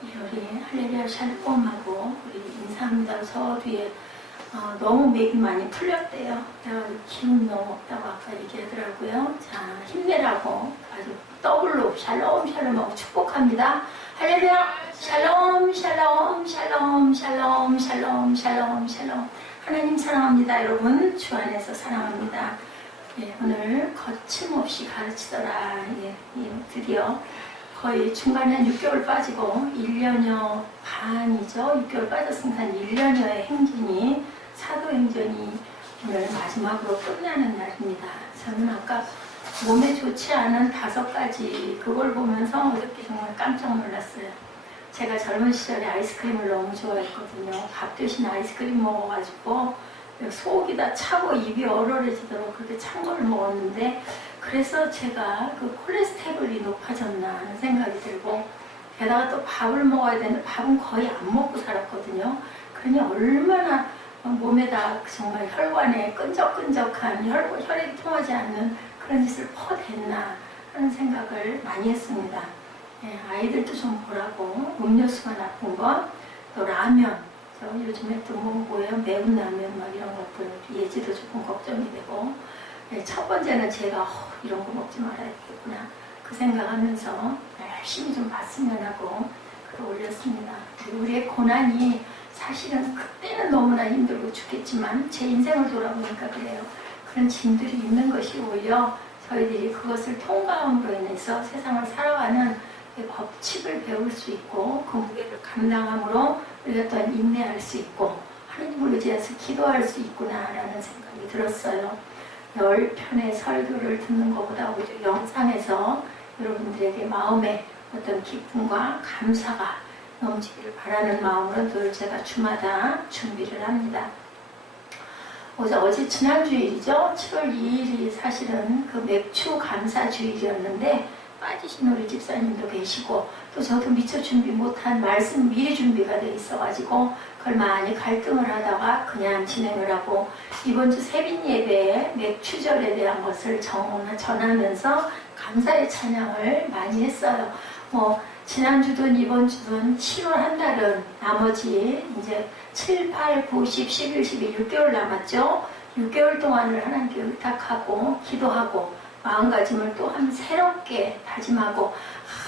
우리 할렐루야 샬롬하고 우리 인사합니다. 저 뒤에 너무 맥이 많이 풀렸대요. 내가 기운 너무 없다고 아까 얘기하더라고요. 자, 힘내라고 아주 더블로 샬롬 샬롬하고 축복합니다. 할렐루야 샬롬 샬롬 샬롬 샬롬 샬롬 샬롬 샬롬. 하나님 사랑합니다. 여러분 주 안에서 사랑합니다. 예, 오늘 거침없이 가르치더라. 예, 드디어 거의 중간에 한 6개월 빠지고 1년여 반이죠. 6개월 빠졌으니까 한 1년여의 행진이 사도행전이 오늘 마지막으로 끝나는 날입니다. 저는 아까 몸에 좋지 않은 5가지 그걸 보면서 어저께 정말 깜짝 놀랐어요. 제가 젊은 시절에 아이스크림을 너무 좋아했거든요. 밥 대신 아이스크림 먹어가지고 속이 다 차고 입이 얼얼해지도록 그렇게 찬 걸 먹었는데, 그래서 제가 그 콜레스테롤이 높아졌나 하는 생각이 들고, 게다가 또 밥을 먹어야 되는데 밥은 거의 안 먹고 살았거든요. 그러니 얼마나 몸에다 정말 혈관에 끈적끈적한 혈액이 통하지 않는 그런 짓을 퍼댔나 하는 생각을 많이 했습니다. 예, 아이들도 좀 보라고. 음료수가 나쁜 것, 또 라면, 요즘에 또 뭐예요? 매운 라면 막 이런 것들 예지도 조금 걱정이 되고, 네, 첫 번째는 제가 이런 거 먹지 말아야겠구나 그 생각하면서 열심히 좀 봤으면 하고 글을 올렸습니다. 우리의 고난이 사실은 그때는 너무나 힘들고 죽겠지만 제 인생을 돌아보니까 그래요. 그런 짐들이 있는 것이 오히려 저희들이 그것을 통과함으로 인해서 세상을 살아가는 법칙을 배울 수 있고, 그 무게를 감당함으로 우리가 또한 인내할 수 있고 하나님을 의지해서 기도할 수 있구나라는 생각이 들었어요. 10편의 설교를 듣는 것보다 오히려 영상에서 여러분들에게 마음의 어떤 기쁨과 감사가 넘치기를 바라는 마음으로 늘 제가 주마다 준비를 합니다. 어제 지난주일이죠. 7월 2일이 사실은 그 맥주 감사 주일이었는데 빠지신 우리 집사님도 계시고, 또 저도 미처 준비 못한 말씀 미리 준비가 돼 있어가지고 그걸 많이 갈등을 하다가 그냥 진행을 하고, 이번 주 세빈 예배에 맥주절에 대한 것을 전하면서 감사의 찬양을 많이 했어요. 지난주든 이번 주든 7월 한 달은 나머지 이제 7, 8, 9, 10, 11, 12, 6개월 남았죠. 6개월 동안을 하나님께 의탁하고 기도하고 마음가짐을 또 한 새롭게 다짐하고,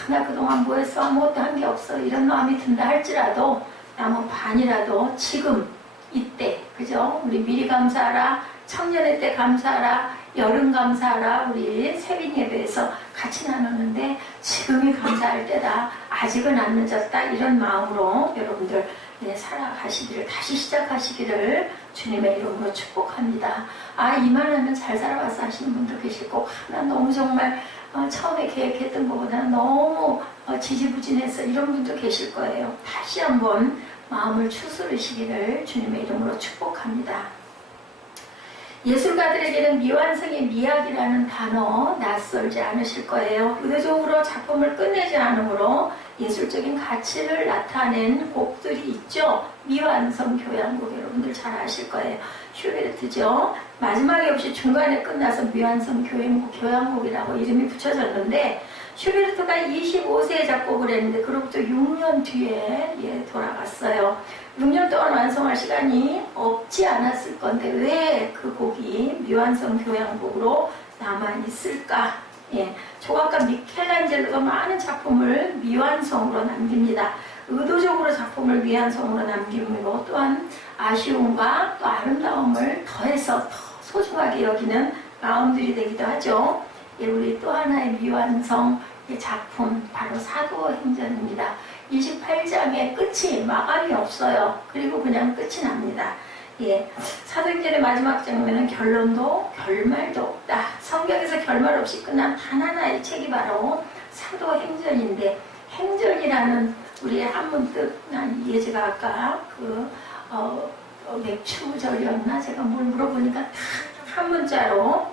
나 그동안 뭐 했어? 아무것도 한 게 없어. 이런 마음이 든다 할지라도 남은 반이라도 지금 이때, 그죠? 우리 미리 감사하라, 청년의 때 감사하라, 여름 감사하라, 우리 세빈 예배에서 같이 나누는데 지금이 감사할 때다, 아직은 안 늦었다, 이런 마음으로 여러분들 살아가시기를, 다시 시작하시기를 주님의 이름으로 축복합니다. 이만하면 잘 살아왔어 하시는 분도 계실 거고, 난 너무 정말 처음에 계획했던 것보다 너무 지지부진해서 이런 분도 계실 거예요. 다시 한번 마음을 추스르시기를 주님의 이름으로 축복합니다. 예술가들에게는 미완성의 미학이라는 단어 낯설지 않으실 거예요. 의도적으로 작품을 끝내지 않으므로 예술적인 가치를 나타낸 곡들이 있죠. 미완성 교향곡, 여러분들 잘 아실 거예요. 슈베르트죠. 마지막에 없이 중간에 끝나서 미완성 교향곡이라고 이름이 붙여졌는데, 슈베르트가 25세에 작곡을 했는데 그로부터 6년 뒤에 돌아갔어요. 6년 동안 완성할 시간이 없지 않았을 건데 왜 그 곡이 미완성 교향곡으로 남아있을까? 예, 조각가 미켈란젤로가 많은 작품을 미완성으로 남깁니다. 의도적으로 작품을 미완성으로 남기고, 또한 아쉬움과 또 아름다움을 더해서 더 소중하게 여기는 마음들이 되기도 하죠. 예, 우리 또 하나의 미완성 작품, 바로 사도행전입니다. 28장의 끝이 마감이 없어요. 그리고 그냥 끝이 납니다. 예, 사도행전의 마지막 장면은 결론도 결말도 없다. 성경에서 결말 없이 끝난 단 하나의 책이 바로 사도행전인데, 행전이라는 우리의 한문 뜻, 예지가 아까 맥주절이었나? 제가 뭘 물어보니까 한 문자로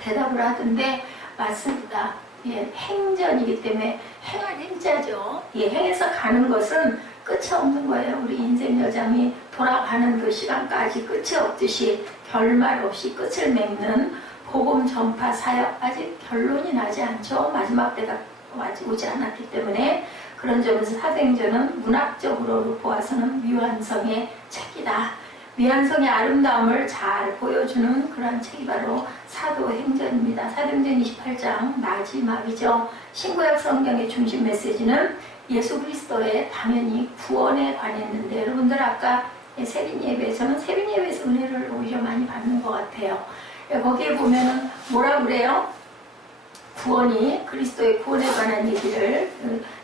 대답을 하던데, 맞습니다. 예, 행전이기 때문에 행할 행자죠. 예, 행해서 가는 것은 끝이 없는 거예요. 우리 인생 여정이 돌아가는 그 시간까지 끝이 없듯이 결말 없이 끝을 맺는 복음 전파 사역, 아직 결론이 나지 않죠. 마지막 때가 아직 오지 않았기 때문에 그런 점에서 사도행전은 문학적으로 보아서는 미완성의 책이다. 미완성의 아름다움을 잘 보여주는 그런 책이 바로 사도행전입니다. 사도행전 28장 마지막이죠. 신구약 성경의 중심 메시지는 예수 그리스도의 당연히 구원에 관했는데, 여러분들 아까 세빈 예배에서는 세빈 예배에서 은혜를 오히려 많이 받는 것 같아요. 거기에 보면은 뭐라 그래요? 구원이, 그리스도의 구원에 관한 얘기를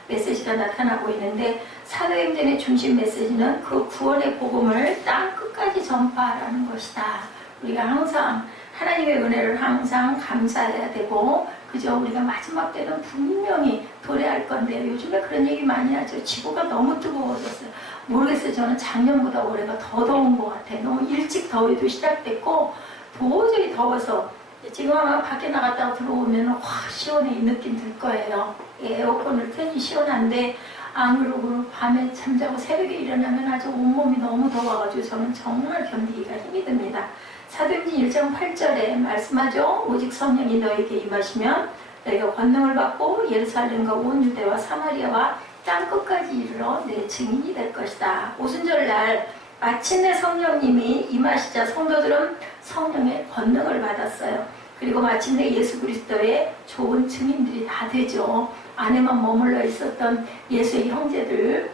메시지가 나타나고 있는데, 사도행전의 중심 메시지는 그 구원의 복음을 땅 끝까지 전파하라는 것이다. 우리가 항상 하나님의 은혜를 항상 감사해야 되고, 그저 우리가 마지막 때는 분명히 도래할 건데, 요즘에 그런 얘기 많이 하죠. 지구가 너무 뜨거워졌어요. 모르겠어요. 저는 작년보다 올해가 더 더운 것 같아요. 너무 일찍 더위도 시작됐고, 도저히 더워서 지금 아마 밖에 나갔다가 들어오면 와 시원해 이 느낌 들 거예요. 에어컨을 켜니 시원한데 안 그러고 밤에 잠자고 새벽에 일어나면 아주 온몸이 너무 더워가지고 저는 정말 견디기가 힘이 듭니다. 사도행전 1장 8절에 말씀하죠. 오직 성령이 너에게 임하시면 너희가 권능을 받고 예루살렘과 온 유대와 사마리아와 땅 끝까지 이르러 내 증인이 될 것이다. 오순절날 마침내 성령님이 임하시자 성도들은 성령의 권능을 받았어요. 그리고 마침내 예수 그리스도의 좋은 증인들이 다 되죠. 안에만 머물러 있었던 예수의 형제들,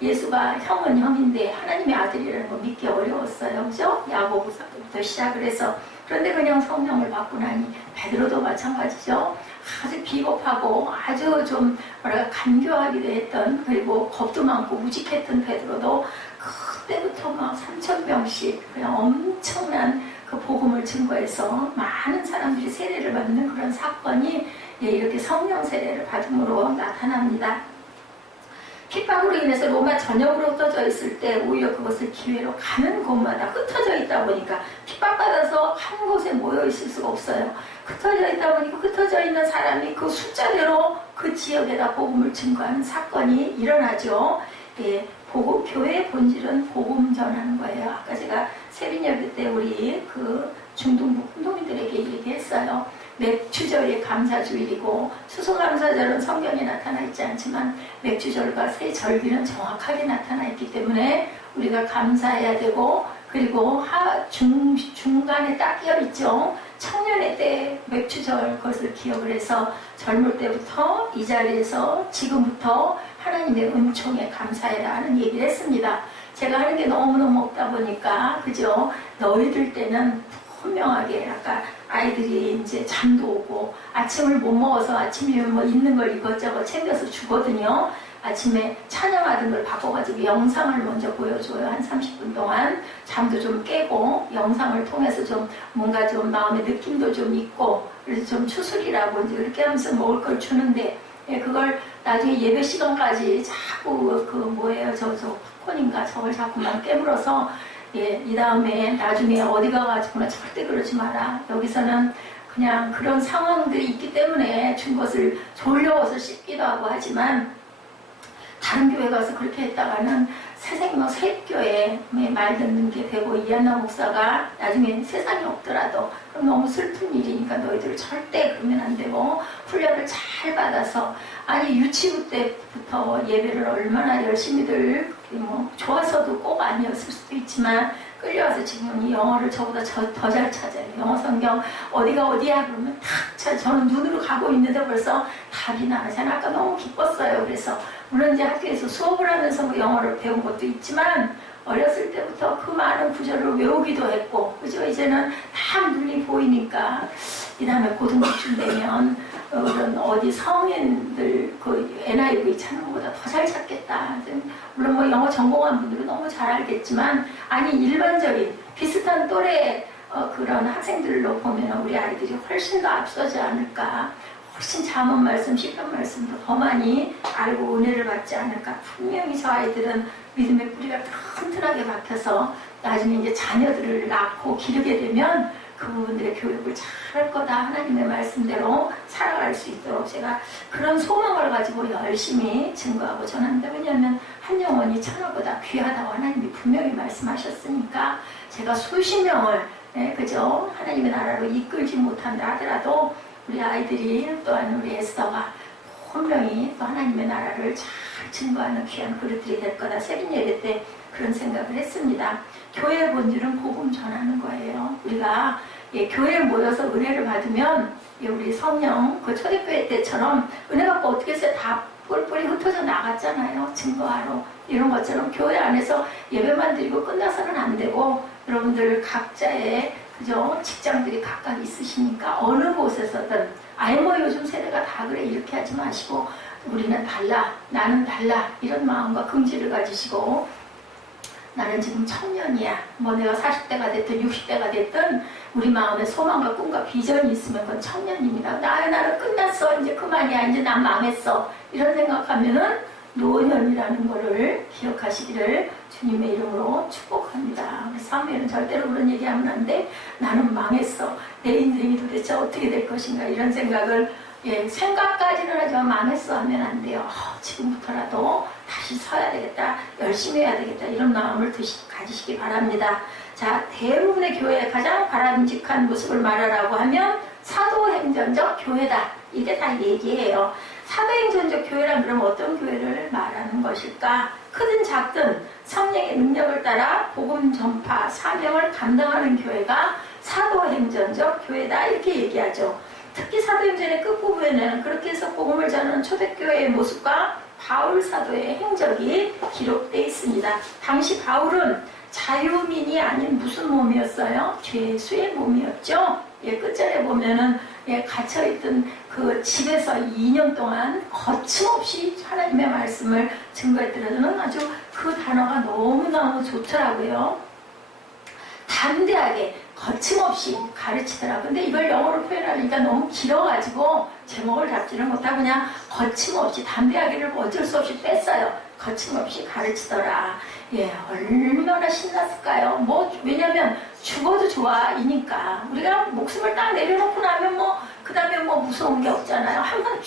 예수가 형은 형인데 하나님의 아들이라는 거 믿기 어려웠어요. 그죠? 야고보서부터 시작을 해서. 그런데 그냥 성령을 받고 나니 베드로도 마찬가지죠. 아주 비겁하고 아주 좀 뭐랄까 간교하기도 했던, 그리고 겁도 많고 우직했던 베드로도 그때부터 막 3,000명씩 그냥 엄청난 그 복음을 증거해서 많은 사람들이 세례를 받는 그런 사건이 이렇게 성령 세례를 받음으로 나타납니다. 핍박으로 인해서 로마 전역으로 흩어져 있을 때 오히려 그것을 기회로 가는 곳마다 흩어져 있다 보니까 핍박받아서 한 곳에 모여 있을 수가 없어요. 흩어져 있다 보니까 흩어져 있는 사람이 그 숫자대로 그 지역에다 복음을 증거하는 사건이 일어나죠. 교회의 본질은 복음 전하는 거예요. 아까 제가 세빈 예배 때 우리 그 중동부 운동인들에게 얘기했어요. 맥주절이 감사주일이고 수소감사절은 성경에 나타나 있지 않지만 맥주절과 새 절기는 정확하게 나타나 있기 때문에 우리가 감사해야 되고, 그리고 중간에 딱 끼어있죠. 청년의 때 맥주절 그것을 기억을 해서 젊을 때부터 이 자리에서 지금부터 하나님의 은총에 감사해라 하는 얘기를 했습니다. 제가 하는 게 너무너무 없다 보니까, 그죠? 너희들 때는 분명하게 아까 아이들이 이제 잠도 오고 아침을 못 먹어서 아침이면 뭐 있는 걸 이것저것 챙겨서 주거든요. 아침에 찬양하던 걸 바꿔가지고 영상을 먼저 보여줘요. 한 30분 동안 잠도 좀 깨고 영상을 통해서 좀 뭔가 좀 마음의 느낌도 좀 있고, 그래서 좀 추스리라고 이제 그렇게 하면서 먹을 걸 주는데, 그걸 나중에 예배 시간까지 자꾸 저 팝콘인가 저걸 자꾸만 깨물어서 이 다음에 나중에 어디 가가지고는 절대 그러지 마라. 여기서는 그냥 그런 상황들이 있기 때문에 준 것을 졸려워서 씹기도 하고 하지만, 다른 교회 가서 그렇게 했다가는 새생명 새교회에 말 듣는 게 되고, 이하나 목사가 나중에 세상이 없더라도 그럼 너무 슬픈 일이니까 너희들 절대 그러면 안 되고, 훈련을 잘 받아서, 아니 유치부 때부터 예배를 얼마나 열심히들 좋아서도 꼭 아니었을 수도 있지만 끌려와서 지금 영어를 저보다 더 잘 찾아요. 영어 성경 어디가 어디야 그러면 탁 찾아. 저는 눈으로 가고 있는데 벌써 답이 나잖아요. 아까 너무 기뻤어요. 그래서 물론 이제 학교에서 수업을 하면서 뭐 영어를 배운 것도 있지만 어렸을 때부터 그 많은 구절을 외우기도 했고, 그죠? 이제는 다 눈이 보이니까 이 다음에 고등학생 되면 그런 어디 성인들 그 NIV 찾는 것보다 더 잘 찾겠다. 물론 뭐 영어 전공한 분들은 너무 잘 알겠지만, 아니 일반적인 비슷한 또래 그런 학생들로 보면 우리 아이들이 훨씬 더 앞서지 않을까. 훨씬 잠언 말씀, 시편 말씀도 더 많이 알고 은혜를 받지 않을까. 분명히 저 아이들은 믿음의 뿌리가 튼튼하게 박혀서 나중에 이제 자녀들을 낳고 기르게 되면 그분들의 교육을 잘할 거다. 하나님의 말씀대로 살아갈 수 있도록 제가 그런 소망을 가지고 열심히 증거하고 전합니다. 왜냐하면 한 영혼이 천하보다 귀하다고 하나님이 분명히 말씀하셨으니까, 제가 수십 명을 그죠? 하나님의 나라로 이끌지 못한다 하더라도 우리 아이들이, 또한 우리 에스더가 분명히 또 하나님의 나라를 잘 증거하는 귀한 그릇들이 될 거다. 세빈 예배 때 그런 생각을 했습니다. 교회의 본질은 복음 전하는 거예요. 우리가 교회에 모여서 은혜를 받으면 우리 성령 그 초대교회 때처럼 은혜 받고 어떻게 해서 다 뿔뿔이 흩어져 나갔잖아요. 증거하러. 이런 것처럼 교회 안에서 예배만 드리고 끝나서는 안 되고, 여러분들 각자의 그죠? 직장들이 각각 있으시니까 어느 곳에서든 아예 뭐 요즘 세대가 다 그래 이렇게 하지 마시고 우리는 달라, 나는 달라 이런 마음과 긍지를 가지시고, 나는 지금 청년이야. 뭐 내가 40대가 됐든 60대가 됐든 우리 마음에 소망과 꿈과 비전이 있으면 그건 청년입니다. 나는 끝났어. 이제 그만이야. 이제 난 망했어. 이런 생각하면은 노년이라는 거를 기억하시기를 주님의 이름으로 축복합니다. 우리 사무엘은 절대로 그런 얘기하면 안 돼. 나는 망했어. 내 인생이 도대체 어떻게 될 것인가 이런 생각을 생각까지는 하지만 망했어 하면 안 돼요. 지금부터라도 다시 서야 되겠다. 열심히 해야 되겠다. 이런 마음을 가지시기 바랍니다. 자, 대부분의 교회의 가장 바람직한 모습을 말하라고 하면 사도행전적 교회다. 이게 다 얘기예요. 사도행전적 교회란 그럼 어떤 교회를 말하는 것일까? 크든 작든 성령의 능력을 따라 복음 전파 사명을 감당하는 교회가 사도행전적 교회다. 이렇게 얘기하죠. 특히 사도행전의 끝부분에는 그렇게 해서 복음을 전하는 초대교회의 모습과 바울 사도의 행적이 기록되어 있습니다. 당시 바울은 자유민이 아닌 무슨 몸이었어요? 죄수의 몸이었죠. 끝절에 보면은 갇혀있던 그 집에서 2년 동안 거침없이 하나님의 말씀을 증거했더라고는 아주 그 단어가 너무너무 좋더라고요. 담대하게 거침없이 가르치더라고요. 근데 이걸 영어로 표현하니까 너무 길어가지고 제목을 잡지를 못하고 그냥 거침없이 담대하게를 어쩔 수 없이 뺐어요. 거침없이 가르치더라. 얼마나 신났을까요? 왜냐면 죽어도 좋아 이니까. 우리가 목숨을 딱 내려놓고 나면 그 다음에 무서운 게 없잖아요. 한번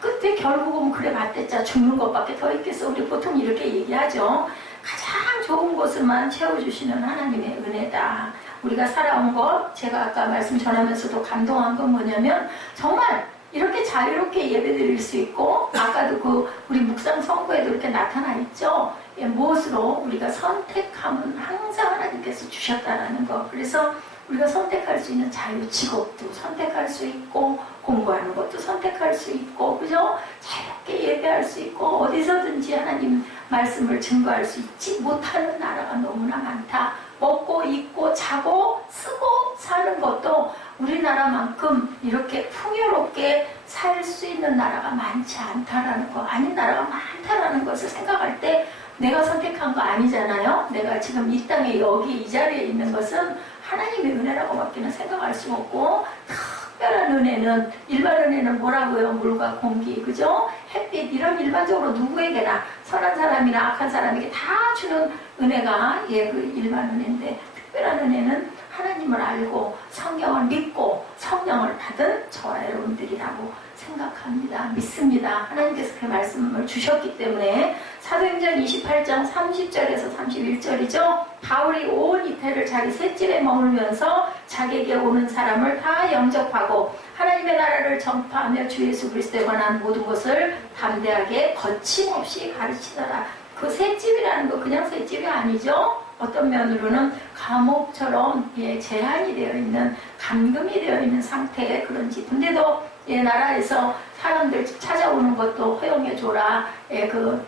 끝에 결국은 그래 봤댔자 죽는 것밖에 더 있겠어. 우리 보통 이렇게 얘기하죠. 가장 좋은 것을만 채워주시는 하나님의 은혜다. 우리가 살아온 것, 제가 아까 말씀 전하면서도 감동한 건 뭐냐면 정말 이렇게 자유롭게 예배드릴 수 있고, 아까도 우리 묵상 선고에도 이렇게 나타나 있죠. 무엇으로 우리가 선택함은 항상 하나님께서 주셨다라는 거. 그래서 우리가 선택할 수 있는 자유, 직업도 선택할 수 있고, 공부하는 것도 선택할 수 있고, 그죠? 자유롭게 예배할 수 있고, 어디서든지 하나님 말씀을 증거할 수 있지 못하는 나라가 너무나 많다. 먹고 입고 자고 쓰고 사는 것도 우리나라만큼 이렇게 풍요롭게 살 수 있는 나라가 많지 않다라는 거, 아닌 나라가 많다라는 것을 생각할 때 내가 선택한 거 아니잖아요. 내가 지금 이 땅에 여기 이 자리에 있는 것은 하나님의 은혜라고밖에는 생각할 수 없고, 특별한 은혜는, 일반 은혜는 뭐라고요? 물과 공기, 그죠? 햇빛, 이런 일반적으로 누구에게나 선한 사람이나 악한 사람에게 다 주는 은혜가 그 일반 은혜인데, 특별한 은혜는 하나님을 알고 성경을 믿고 성령을 받은 저와 여러분들이라고 생각합니다. 믿습니다. 하나님께서 그 말씀을 주셨기 때문에. 사도행전 28장 30절에서 31절이죠. 바울이 온 이태를 자기 셋집에 머물면서 자기에게 오는 사람을 다 영접하고 하나님의 나라를 전파하며 주 예수 그리스도에 관한 모든 것을 담대하게 거침없이 가르치더라. 그 셋집이라는 거 그냥 셋집이 아니죠. 어떤 면으로는 감옥처럼 제한이 되어 있는, 감금이 되어 있는 상태의 그런 집. 근데도 나라에서 사람들 찾아오는 것도 허용해줘라,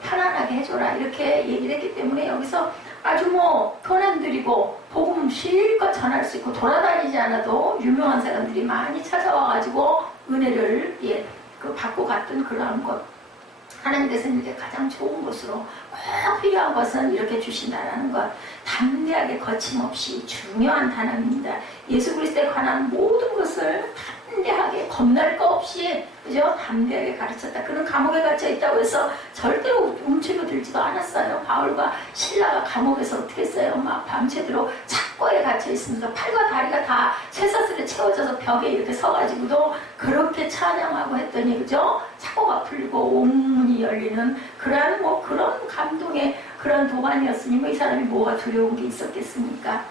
편안하게 해줘라, 이렇게 얘기를 했기 때문에 여기서 아주 돈안 들이고 복음 실컷 전할 수 있고, 돌아다니지 않아도 유명한 사람들이 많이 찾아와가지고 은혜를 받고 갔던 그러한 것. 하나님께서는 이게 가장 좋은 것으로 꼭 필요한 것은 이렇게 주신다라는 것. 담대하게 거침없이 중요한 단어입니다. 예수 그리스도에 관한 모든 것을 담대하게 겁날 거 없이, 그죠? 담대하게 가르쳤다. 그는 감옥에 갇혀 있다고 해서 절대로 움츠려 들지도 않았어요. 바울과 신라가 감옥에서 어떻게 했어요? 막 밤새도록 착고에 갇혀 있으면서 팔과 다리가 다 쇠사슬에 채워져서 벽에 이렇게 서가지고도 그렇게 찬양하고 했더니, 그죠? 착고가 풀리고 옥문이 열리는 그런 감동의 그런 도반이었으니 이 사람이 뭐가 두려운 게 있었겠습니까?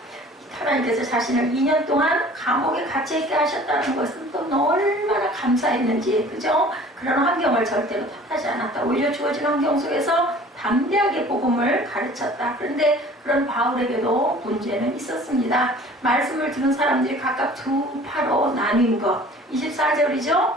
하나님께서 자신을 2년 동안 감옥에 갇혀있게 하셨다는 것은 또 얼마나 감사했는지, 그죠? 그런 환경을 절대로 탓하지 않았다. 오히려 주어진 환경 속에서 담대하게 복음을 가르쳤다. 그런데 그런 바울에게도 문제는 있었습니다. 말씀을 들은 사람들이 각각 두 파로 나뉜 것. 24절이죠.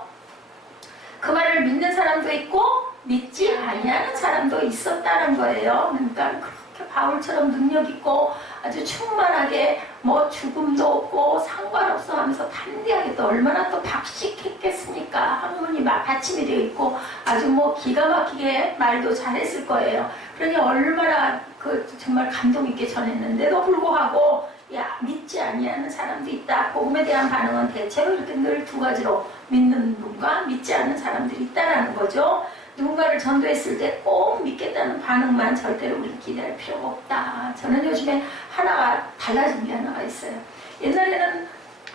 그 말을 믿는 사람도 있고 믿지 아니하는 사람도 있었다는 거예요. 그러니까 그렇게 바울처럼 능력 있고 아주 충만하게 뭐 죽음도 없고 상관없어 하면서 담대하게 또 얼마나 또 박식했겠습니까? 학문이 받침이 되어 있고 아주 뭐 기가 막히게 말도 잘했을 거예요. 그러니 얼마나 그 정말 감동 있게 전했는데도 불구하고 야, 믿지 아니하는 사람도 있다. 복음에 대한 반응은 대체로 이렇게 늘 두 가지로 믿는 분과 믿지 않는 사람들이 있다라는 거죠. 누군가를 전도했을 때 꼭 믿겠다는 반응만 절대로 우리 기대할 필요가 없다. 저는 요즘에 하나가 달라진 게 하나가 있어요. 옛날에는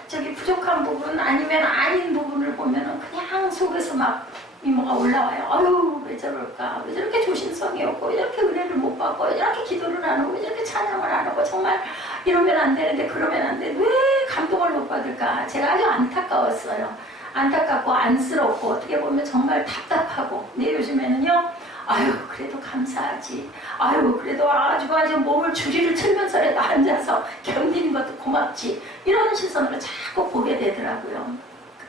저기 부족한 부분 아니면 아닌 부분을 보면은 그냥 속에서 막 미모가 올라와요. 아유, 왜 저럴까? 왜 저렇게 조심성이 없고, 왜 저렇게 은혜를 못 받고, 왜 저렇게 기도를 안 하고, 왜 저렇게 찬양을 안 하고, 정말 이러면 안 되는데, 그러면 안 돼. 왜 감동을 못 받을까? 제가 아주 안타까웠어요. 안타깝고, 안쓰럽고, 어떻게 보면 정말 답답하고. 근데 요즘에는요, 아유, 그래도 감사하지. 아유, 그래도 아주 몸을 주리를 틀면서라도 앉아서 견디는 것도 고맙지. 이런 시선으로 자꾸 보게 되더라고요.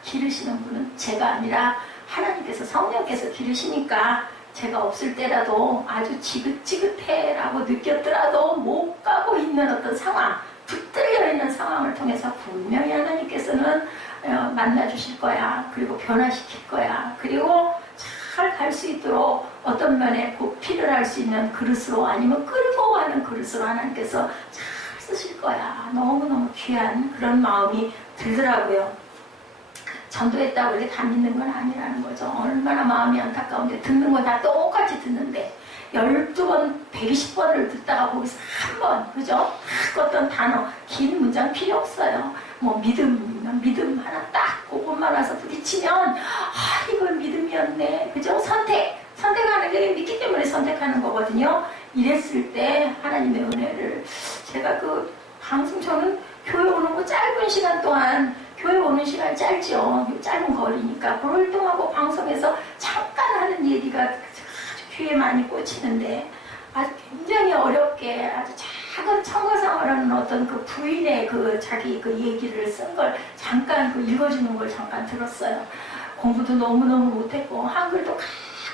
기르시는 분은 제가 아니라 하나님께서 성령께서 기르시니까 제가 없을 때라도 아주 지긋지긋해라고 느꼈더라도 못 가고 있는 어떤 상황, 붙들려 있는 상황을 통해서 분명히 하나님께서는 만나 주실 거야. 그리고 변화시킬 거야. 그리고 잘 갈 수 있도록 어떤 면에 보필을 할 수 있는 그릇으로 아니면 끌고 가는 그릇으로 하나님께서 잘 쓰실 거야. 너무너무 귀한 그런 마음이 들더라고요. 전도했다고 이렇게 다 믿는 건 아니라는 거죠. 얼마나 마음이 안타까운데 듣는 건 다 똑같이 듣는데 12번, 120번을 듣다가 거기서 한 번, 그죠? 어떤 단어, 긴 문장 필요 없어요. 뭐 믿음이면 믿음 하나 딱 그것만 와서 부딪히면 아, 이건 믿음이었네. 그죠? 선택하는 게 믿기 때문에 선택하는 거거든요. 이랬을 때 하나님의 은혜를 제가 그 방송 저는 교회 오는 거 짧은 시간 동안 교회 오는 시간 짧죠. 짧은 거리니까 활동하고 방송에서 잠깐 하는 얘기가 아주 귀에 많이 꽂히는데 아주 굉장히 어렵게 아주 작은 청가상어라는 어떤 그 부인의 그 자기 그 얘기를 쓴 걸 잠깐 그 읽어주는 걸 잠깐 들었어요. 공부도 너무너무 못했고 한글도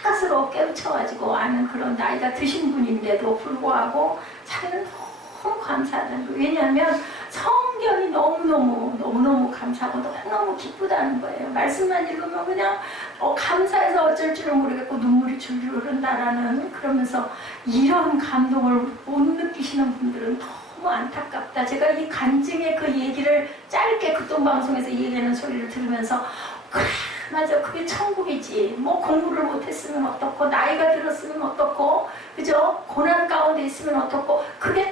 가까스로 깨우쳐가지고 아는 그런 나이가 드신 분인데도 불구하고 자기는 너무 감사하다는 거예요. 왜냐하면 성경이 너무너무 감사하고 너무너무 기쁘다는 거예요. 말씀만 읽으면 그냥 감사해서 어쩔 줄을 모르겠고 눈물이 줄줄 흐른다라는 그러면서 이런 감동을 못 느끼시는 분들은 너무 안타깝다. 제가 이 간증의 그 얘기를 짧게 극동방송에서 얘기하는 소리를 들으면서 그래 맞아 그게 천국이지. 뭐 공부를 못했으면 어떻고 나이가 들었으면 어떻고 그죠? 고난 가운데 있으면 어떻고 그게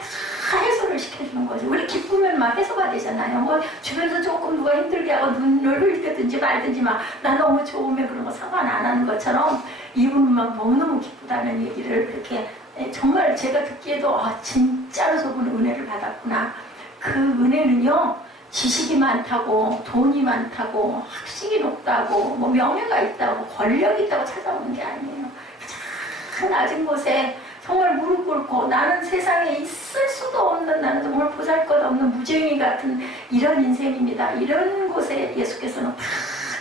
다 해소를 시켜주는 거죠. 우리 기쁘면 막 해소가 되잖아요. 뭐 주변에서 조금 누가 힘들게 하고 눈을 흘리든지 말든지 막 나 너무 좋으면 그런 거 상관 안 하는 것처럼 이분은 막 너무너무 기쁘다는 얘기를 그렇게 정말 제가 듣기에도 아 진짜로 저분은 은혜를 받았구나. 그 은혜는요. 지식이 많다고 돈이 많다고 학식이 높다고 뭐 명예가 있다고 권력이 있다고 찾아오는 게 아니에요. 가장 낮은 곳에 정말 무릎 꿇고 나는 세상에 있을 수도 없는 나는 정말 보잘것없는 무죄인이 같은 이런 인생입니다. 이런 곳에 예수께서는 다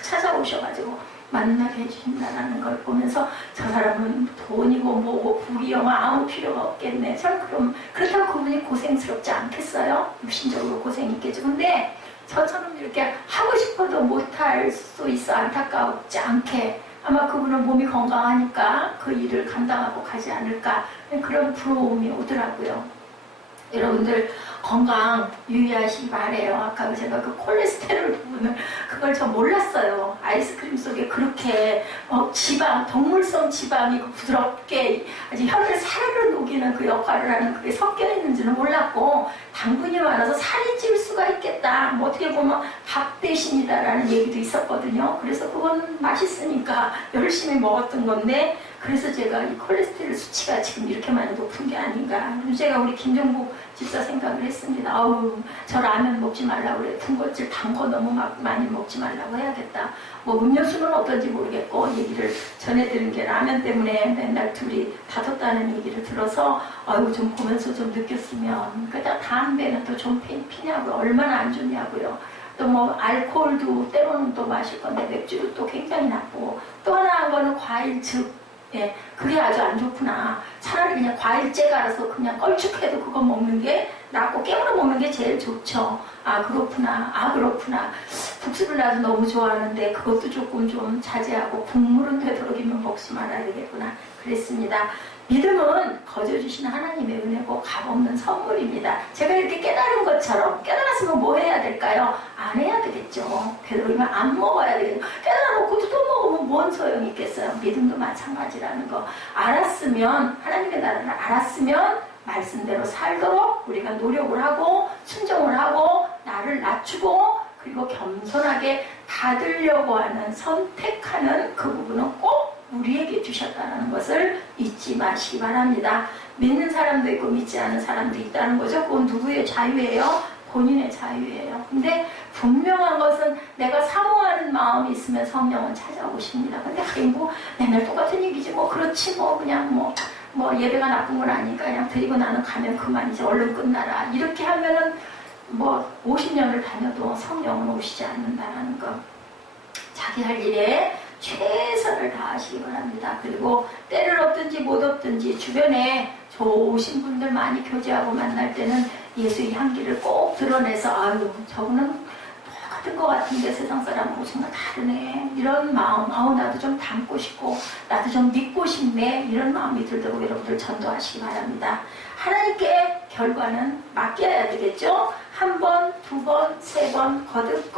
찾아오셔가지고 만나게 해주신다는 걸 보면서 저 사람은 돈이고 뭐고 부귀영화 아무 필요가 없겠네. 저는 그럼 그렇다고 그분이 고생스럽지 않겠어요? 육신적으로 고생이 있겠죠. 근데 저처럼 이렇게 하고 싶어도 못할 수 있어 안타깝지 않게 아마 그분은 몸이 건강하니까 그 일을 감당하고 가지 않을까 그런 부러움이 오더라고요. 여러분들 건강 유의하시기 바래요. 아까 제가 그 콜레스테롤 부분을 그걸 저 몰랐어요. 아이스크림 속에 그렇게 지방, 동물성 지방이 부드럽게 아주 혀를 사르르 녹이는 그 역할을 하는 그게 섞여 있는지는 몰랐고 당분이 많아서 살이 찔 수가 있겠다. 뭐 어떻게 보면 밥 대신이다라는 얘기도 있었거든요. 그래서 그건 맛있으니까 열심히 먹었던 건데 그래서 제가 이 콜레스테롤 수치가 지금 이렇게 많이 높은 게 아닌가. 그래서 제가 우리 김종국 집사 생각을 했어요. 하겠습니다. 아우, 저 라면 먹지 말라고 그래. 군것질 단 거 너무 많이 먹지 말라고 해야겠다. 뭐 음료수는 어떤지 모르겠고 얘기를 전해드린 게 라면 때문에 맨날 둘이 다퉜다는 얘기를 들어서 아유 좀 보면서 좀 느꼈으면 그러다 담배는 또 좀 피냐고요. 얼마나 안 좋냐고요. 또 뭐 알코올도 때로는 또 마실 건데 맥주도 또 굉장히 나쁘고 또 하나 한 거는 과일즙. 예, 그게 아주 안 좋구나. 차라리 그냥 과일째 갈아서 그냥 껄쭉해도 그거 먹는 게 낫고 깨물어 먹는 게 제일 좋죠. 아 그렇구나. 아 그렇구나. 국수를 나도 너무 좋아하는데 그것도 조금 좀 자제하고 국물은 되도록이면 먹지 말아야 되겠구나. 그랬습니다. 믿음은 거저주시는 하나님의 은혜고 값없는 선물입니다. 제가 이렇게 깨달은 것처럼 깨달았으면 뭐 해야 될까요? 안 해야 되겠죠. 되도록이면 안 먹어야 되겠죠. 깨달아놓고 또 먹으면 뭔 소용이 있겠어요. 믿음도 마찬가지라는 거. 알았으면 하나님의 나라를 알았으면 말씀대로 살도록 우리가 노력을 하고 순종을 하고 나를 낮추고 그리고 겸손하게 받으려고 하는 선택하는 그 부분은 꼭 우리에게 주셨다는 것을 잊지 마시기 바랍니다. 믿는 사람도 있고 믿지 않는 사람도 있다는 거죠. 그건 누구의 자유예요? 본인의 자유예요. 근데 분명한 것은 내가 사모하는 마음이 있으면 성령은 찾아오십니다. 근데 뭐 맨날 똑같은 얘기지 뭐 그렇지 뭐 그냥 뭐 예배가 나쁜 건 아니니까 그냥 드리고 나는 가면 그만이지 얼른 끝나라. 이렇게 하면은 뭐 50년을 다녀도 성령은 오시지 않는다는 거. 자기 할 일에 최선을 다하시기 바랍니다. 그리고 때를 얻든지 못 얻든지 주변에 좋으신 분들 많이 교제하고 만날 때는 예수의 향기를 꼭 드러내서 아유 저분은 똑같은 것 같은데 세상 사람하고 정말 다르네 이런 마음 아우 나도 좀 닮고 싶고 나도 좀 믿고 싶네 이런 마음이 들도록 여러분들 전도하시기 바랍니다. 하나님께 결과는 맡겨야 되겠죠. 한 번, 두 번, 세 번 거듭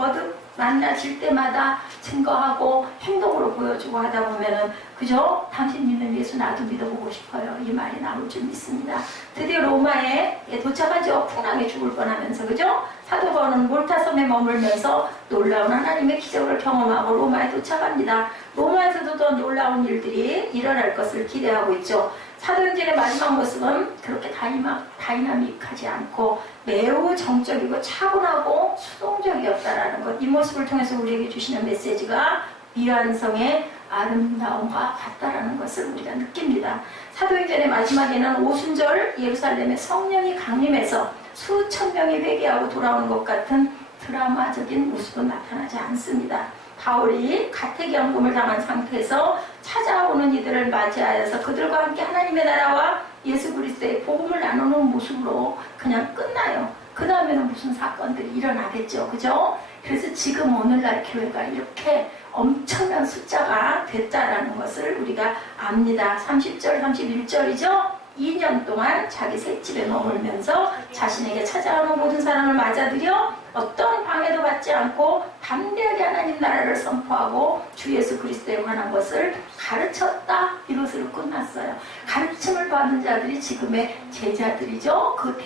만나질 때마다 증거하고 행동으로 보여주고 하다 보면은 그죠? 당신 믿는 예수 나도 믿어보고 싶어요. 이 말이 나올 줄 믿습니다. 드디어 로마에 도착하죠. 풍랑에 죽을 뻔하면서 그죠? 사도 바울은 몰타섬에 머물면서 놀라운 하나님의 기적을 경험하고 로마에 도착합니다. 로마에서도 더 놀라운 일들이 일어날 것을 기대하고 있죠. 사도행전의 마지막 모습은 그렇게 다이나믹하지 않고 매우 정적이고 차분하고 수동적이었다라는 것. 이 모습을 통해서 우리에게 주시는 메시지가 위안성의 아름다움과 같다라는 것을 우리가 느낍니다. 사도행전의 마지막에는 오순절 예루살렘에 성령이 강림해서 수천 명이 회개하고 돌아오는 것 같은 드라마적인 모습은 나타나지 않습니다. 바울이 가택연금을 당한 상태에서 찾아오는 이들을 맞이하여서 그들과 함께 하나님의 나라와 예수 그리스도의 복음을 나누는 모습으로 그냥 끝나요. 그 다음에는 무슨 사건들이 일어나겠죠. 그죠? 그래서 지금 오늘날 교회가 이렇게 엄청난 숫자가 됐다라는 것을 우리가 압니다. 30절, 31절이죠. 2년 동안 자기 셋집에 머물면서 자신에게 찾아오는 모든 사람을 맞아들여 어떤 방해도 받지 않고 담대하게 하나님 나라를 선포하고 주 예수 그리스도에 관한 것을 가르쳤다. 이것으로 끝났어요. 가르침을 받은 자들이 지금의 제자들이죠. 그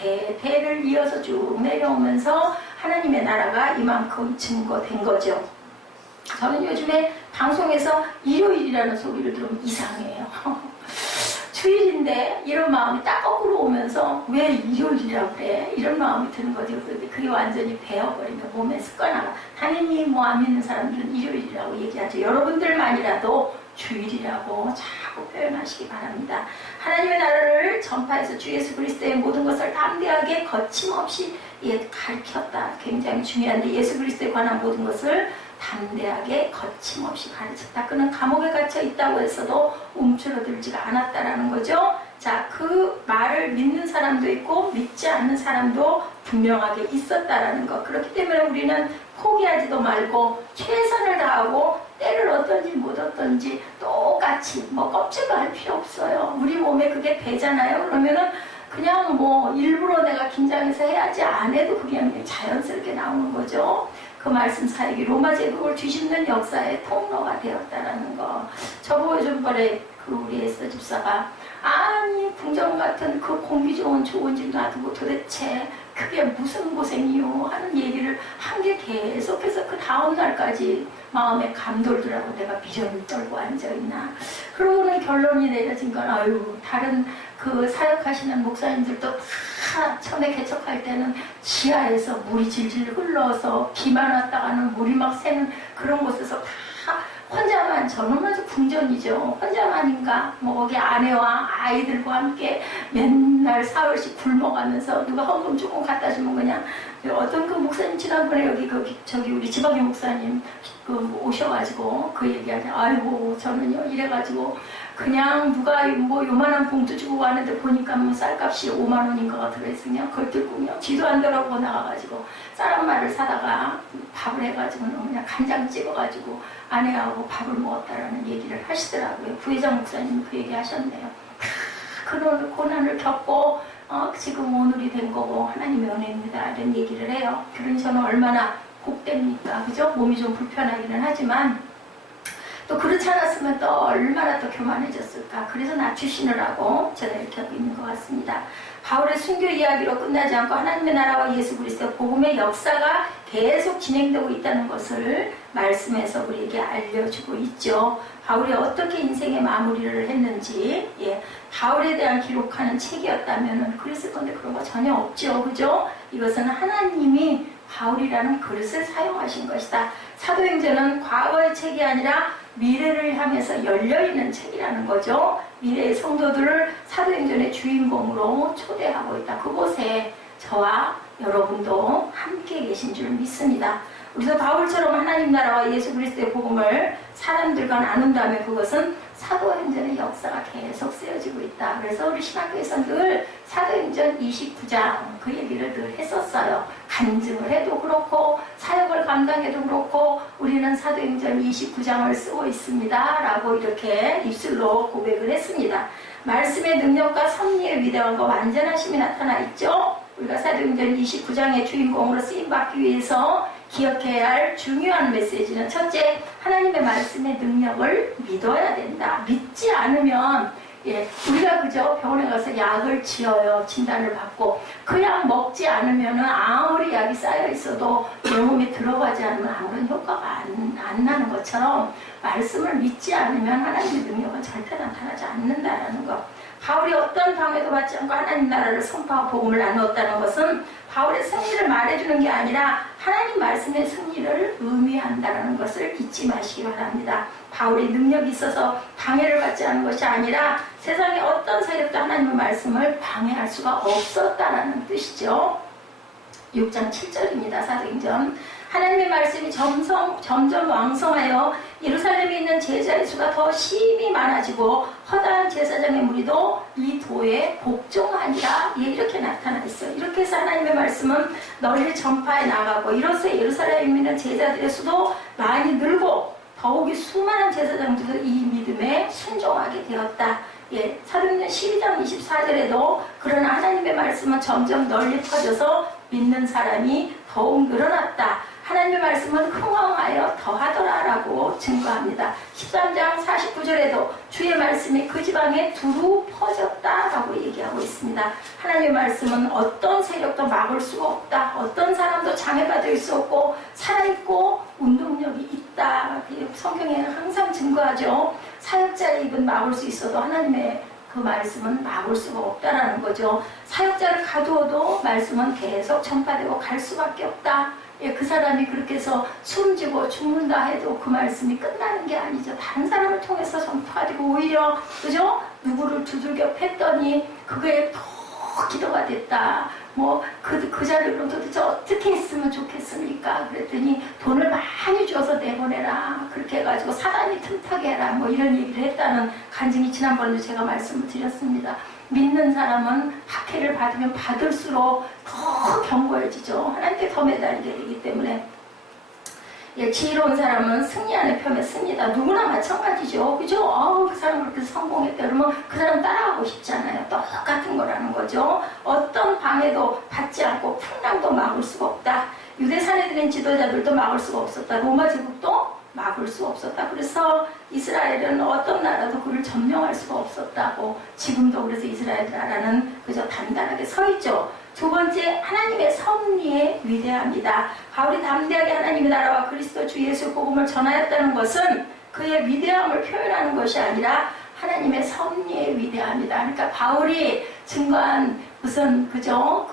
대를 이어서 쭉 내려오면서 하나님의 나라가 이만큼 증거된 거죠. 저는 요즘에 방송에서 일요일이라는 소리를 들으면 이상해요. 주일인데 이런 마음이 딱 거꾸로 오면서 왜 일요일이라고 그래? 이런 마음이 드는 거죠. 그게 완전히 배어버리면 몸에 습관화가. 당연히 뭐 안 믿는 사람들은 일요일이라고 얘기하죠. 여러분들만이라도 주일이라고 자꾸 표현하시기 바랍니다. 하나님의 나라를 전파해서 주 예수 그리스도의 모든 것을 담대하게 거침없이 가르쳤다. 굉장히 중요한데 예수 그리스도에 관한 모든 것을 담대하게 거침없이 가르쳤다. 그는 감옥에 갇혀 있다고 해서도 움츠러들지가 않았다라는 거죠. 자, 그 말을 믿는 사람도 있고 믿지 않는 사람도 분명하게 있었다라는 것. 그렇기 때문에 우리는 포기하지도 말고 최선을 다하고 때를 얻든지 못 얻든지 똑같이 뭐 껍질도 할 필요 없어요. 우리 몸에 그게 배잖아요. 그러면은 그냥 뭐 일부러 내가 긴장해서 해야지 안 해도 그게 그냥 자연스럽게 나오는 거죠. 그 말씀 사역이 로마 제국을 뒤집는 역사의 통로가 되었다라는 거. 저보고 전번에 그 우리 에스더 집사가 아니 궁정 같은 그 공기 좋은 집 놔두고 도대체 그게 무슨 고생이요 하는 얘기를 한 게 계속해서 그 다음 날까지 마음에 감돌더라고. 내가 미련을 떨고 앉아있나. 그러고는 결론이 내려진 건 아유 다른 그 사역하시는 목사님들도 다 처음에 개척할 때는 지하에서 물이 질질 흘러서 비만 왔다가는 물이 막 새는 그런 곳에서 다 혼자만, 저는 아주 궁전이죠. 혼자만인가 뭐 거기 아내와 아이들과 함께 맨날 사흘씩 굶어가면서 누가 헌금 조금 갖다 주면 그냥 어떤 그 목사님 지난번에 여기 저기 우리 지방의 목사님 그 오셔가지고 그 얘기하냐. 아이고 저는요 이래가지고 그냥 누가 뭐 요만한 봉투 주고 가는데 보니까 뭐 쌀값이 5만 원인가가 들어있으냐. 그걸 들고 그냥 뒤도 안 돌아보고 나가가지고 쌀 한 마리를 사다가 밥을 해가지고 그냥 간장 찍어가지고 아내하고 밥을 먹었다라는 얘기를 하시더라고요. 부회장 목사님이 그 얘기 하셨네요. 그런 고난을 겪고 지금 오늘이 된 거고 하나님의 은혜입니다 이런 얘기를 해요. 그러니 저는 얼마나 복됩니까, 그죠? 몸이 좀 불편하기는 하지만 또 그렇지 않았으면 또 얼마나 더 교만해졌을까. 그래서 낮추시느라고 저는 이렇게 하고 있는 것 같습니다. 바울의 순교 이야기로 끝나지 않고 하나님의 나라와 예수 그리스도의 복음의 역사가 계속 진행되고 있다는 것을 말씀에서 우리에게 알려주고 있죠. 바울이 어떻게 인생의 마무리를 했는지, 바울에 대한 기록하는 책이었다면 그랬을 건데 그런 거 전혀 없죠. 그죠? 이것은 하나님이 바울이라는 그릇을 사용하신 것이다. 사도행전은 과거의 책이 아니라 미래를 향해서 열려있는 책이라는 거죠. 미래의 성도들을 사도행전의 주인공으로 초대하고 있다. 그곳에 저와 여러분도 함께 계신 줄 믿습니다. 우리도 바울처럼 하나님 나라와 예수 그리스도의 복음을 사람들과 나눈다면 그것은 사도행전의 역사가 계속 쓰여지고 있다. 그래서 우리 신학교에서 늘 사도행전 29장 그 얘기를 늘 했었어요. 간증을 해도 그렇고 사역을 감당해도 그렇고 우리는 사도행전 29장을 쓰고 있습니다 라고 이렇게 입술로 고백을 했습니다. 말씀의 능력과 섭리의 위대함과 완전하심이 나타나 있죠. 우리가 사도행전 29장의 주인공으로 쓰임받기 위해서 기억해야 할 중요한 메시지는 첫째, 하나님의 말씀의 능력을 믿어야 된다. 믿지 않으면 우리가 그저 병원에 가서 약을 지어요. 진단을 받고 그 약 먹지 않으면 아무리 약이 쌓여 있어도 내 몸에 들어가지 않으면 아무런 효과가 안 나는 것처럼 말씀을 믿지 않으면 하나님의 능력은 절대 나타나지 않는다라는 것. 바울이 어떤 방해도 받지 않고 하나님 나라를 선포하고 복음을 나누었다는 것은 바울의 승리를 말해주는 게 아니라 하나님 말씀의 승리를 의미한다는 것을 잊지 마시기 바랍니다. 바울이 능력이 있어서 방해를 받지 않은 것이 아니라 세상의 어떤 세력도 하나님의 말씀을 방해할 수가 없었다는 뜻이죠. 6장 7절입니다. 사도행전. 하나님의 말씀이 점점 왕성하여 예루살렘에 있는 제자의 수가 더 심히 많아지고 허다한 제사장의 무리도 이 도에 복종하니라. 이렇게 나타나 있어요. 이렇게 해서 하나님의 말씀은 널리 전파해 나가고 이로써 예루살렘에 있는 제자들의 수도 많이 늘고 더욱이 수많은 제사장들도 이 믿음에 순종하게 되었다. 사도행전 12장 24절에도 그러나 하나님의 말씀은 점점 널리 퍼져서 믿는 사람이 더욱 늘어났다. 하나님의 말씀은 흥왕하여 더하더라 라고 증거합니다. 13장 49절에도 주의 말씀이 그 지방에 두루 퍼졌다 라고 얘기하고 있습니다. 하나님의 말씀은 어떤 세력도 막을 수가 없다. 어떤 사람도 장애가 될 수 없고 살아있고 운동력이 있다. 성경에는 항상 증거하죠. 사역자의 입은 막을 수 있어도 하나님의 그 말씀은 막을 수가 없다라는 거죠. 사역자를 가두어도 말씀은 계속 전파되고 갈 수밖에 없다. 그 사람이 그렇게 해서 숨지고 죽는다 해도 그 말씀이 끝나는 게 아니죠. 다른 사람을 통해서 전파가 되고 오히려 그죠? 누구를 두들겨 팼더니 그게 더 기도가 됐다. 뭐 그 자를 그럼 도대체 어떻게 했으면 좋겠습니까? 그랬더니 돈을 많이 줘서 내보내라. 그렇게 해가지고 사단이 틈타게 해라. 뭐 이런 얘기를 했다는 간증이 지난번에도 제가 말씀을 드렸습니다. 믿는 사람은 박해를 받으면 받을수록 더 견고해지죠. 하나님께 더 매달리게 되기 때문에 지혜로운 사람은 승리하는 편에 씁니다. 누구나 마찬가지죠. 그죠? 그 사람 그렇게 성공했다 그러면 그 사람 따라가고 싶잖아요. 똑같은 거라는 거죠. 어떤 방해도 받지 않고 풍랑도 막을 수가 없다. 유대 사내들인 지도자들도 막을 수가 없었다. 로마 제국도 막을 수 없었다. 그래서 이스라엘은 어떤 나라도 그를 점령할 수가 없었다고. 지금도 그래서 이스라엘 나라는 그저 단단하게 서 있죠. 두 번째, 하나님의 섭리의 위대함이다. 바울이 담대하게 하나님의 나라와 그리스도 주 예수 복음을 전하였다는 것은 그의 위대함을 표현하는 것이 아니라 하나님의 섭리의 위대함이다. 그러니까 바울이 증거한 무슨 그저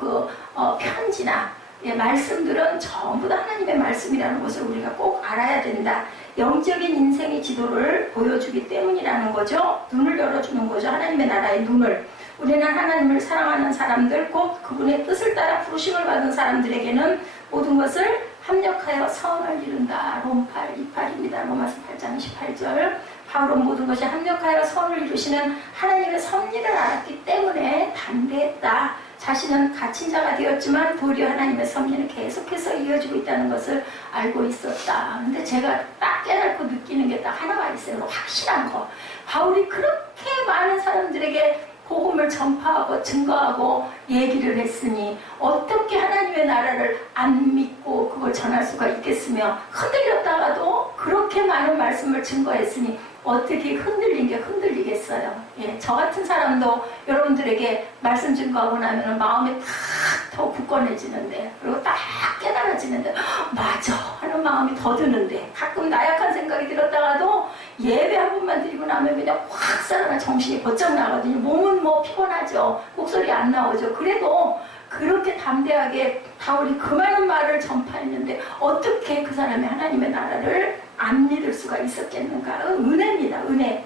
편지나 말씀들은 전부 다 하나님의 말씀이라는 것을 우리가 꼭 알아야 된다. 영적인 인생의 지도를 보여주기 때문이라는 거죠. 눈을 열어주는 거죠. 하나님의 나라의 눈을. 우리는 하나님을 사랑하는 사람들, 곧 그분의 뜻을 따라 부르심을 받은 사람들에게는 모든 것을 합력하여 선을 이룬다. 롬 8, 28입니다. 로마서 8장 28절. 바울은 모든 것이 합력하여 선을 이루시는 하나님의 섭리를 알았기 때문에 담대했다. 자신은 갇힌 자가 되었지만 도리어 하나님의 섭리는 계속해서 이어지고 있다는 것을 알고 있었다. 근데 제가 딱 깨닫고 느끼는 게 딱 하나가 있어요. 확실한 거. 바울이 그렇게 많은 사람들에게 복음을 전파하고 증거하고 얘기를 했으니 어떻게 하나님의 나라를 안 믿고 그걸 전할 수가 있겠으며, 흔들렸다가도 그렇게 많은 말씀을 증거했으니 어떻게 흔들린 게 흔들리겠어요. 예, 저 같은 사람도 여러분들에게 말씀 증거하고 나면 마음이 탁 더 굳건해지는데, 그리고 딱 깨달아지는데 맞아 하는 마음이 더 드는데, 가끔 나약한 생각이 들었다가도 예배 한 번만 드리고 나면 그냥 확 살아나 정신이 번쩍 나거든요. 몸은 뭐 피곤하죠. 목소리 안 나오죠. 그래도 그렇게 담대하게 바울이 그 많은 말을 전파했는데 어떻게 그 사람이 하나님의 나라를 안 믿을 수가 있었겠는가. 은혜입니다. 은혜.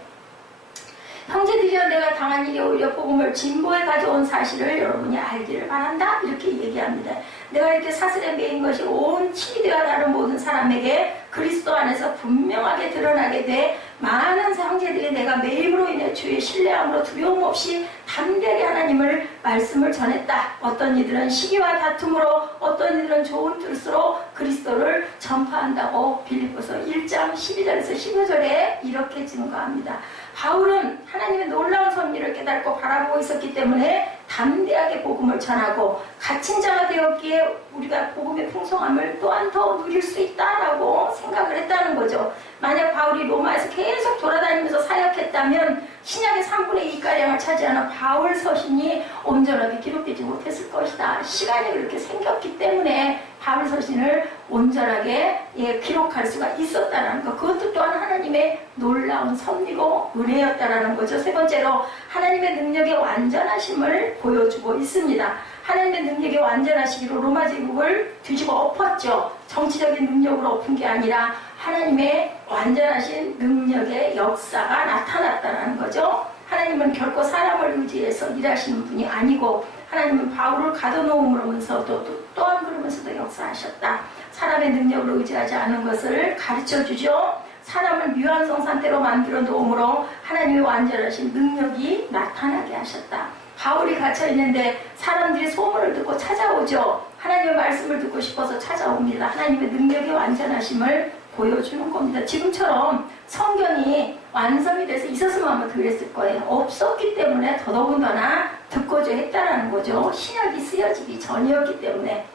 형제들이여, 내가 당한 일이 오히려 복음을 진보에 가져온 사실을 여러분이 알기를 바란다. 이렇게 얘기합니다. 내가 이렇게 사슬에 매인 것이 온 친이 되어 다른 모든 사람에게 그리스도 안에서 분명하게 드러나게 돼 많은 형제들이 내가 매임으로 인해 주의 신뢰함으로 두려움 없이 담대하게 하나님을 말씀을 전했다. 어떤 이들은 시기와 다툼으로, 어떤 이들은 좋은 뜻으로 그리스도를 전파한다고 빌립보서 1장 12절에서 15절에 이렇게 증거합니다. 바울은 하나님의 놀라운 섭리를 깨닫고 바라보고 있었기 때문에 담대하게 복음을 전하고, 갇힌 자가 되었기에 우리가 복음의 풍성함을 또한 더 누릴 수 있다라고 생각을 했다는 거죠. 만약 바울이 로마에서 계속 돌아다니면서 사역했다면 신약의 3분의 2가량을 차지하는 바울 서신이 온전하게 기록되지 못했을 것이다. 시간이 그렇게 생겼기 때문에 바울 서신을 온전하게 기록할 수가 있었다는 것. 그것도 또한 하나님의 놀라운 섭리고 은혜였다라는 거죠. 세 번째로, 하나님의 능력의 완전하심을 보여주고 있습니다. 하나님의 능력의 완전하시기로 로마 제국을 뒤집어 엎었죠. 정치적인 능력으로 엎은 게 아니라 하나님의 완전하신 능력의 역사가 나타났다는 거죠. 하나님은 결코 사람을 의지해서 일하시는 분이 아니고, 하나님은 바울을 가둬놓음으로면서도 또한 그러면서도 역사하셨다. 사람의 능력으로 의지하지 않은 것을 가르쳐주죠. 사람을 미완성 상태로 만들어 놓음으로 하나님의 완전하신 능력이 나타나게 하셨다. 바울이 갇혀있는데 사람들이 소문을 듣고 찾아오죠. 하나님의 말씀을 듣고 싶어서 찾아옵니다. 하나님의 능력의 완전하심을 보여주는 겁니다. 지금처럼 성경이 완성이 돼서 있었으면 아마 그랬을 거예요. 없었기 때문에 더더군다나 듣고자 했다라는 거죠. 신약이 쓰여지기 전이었기 때문에.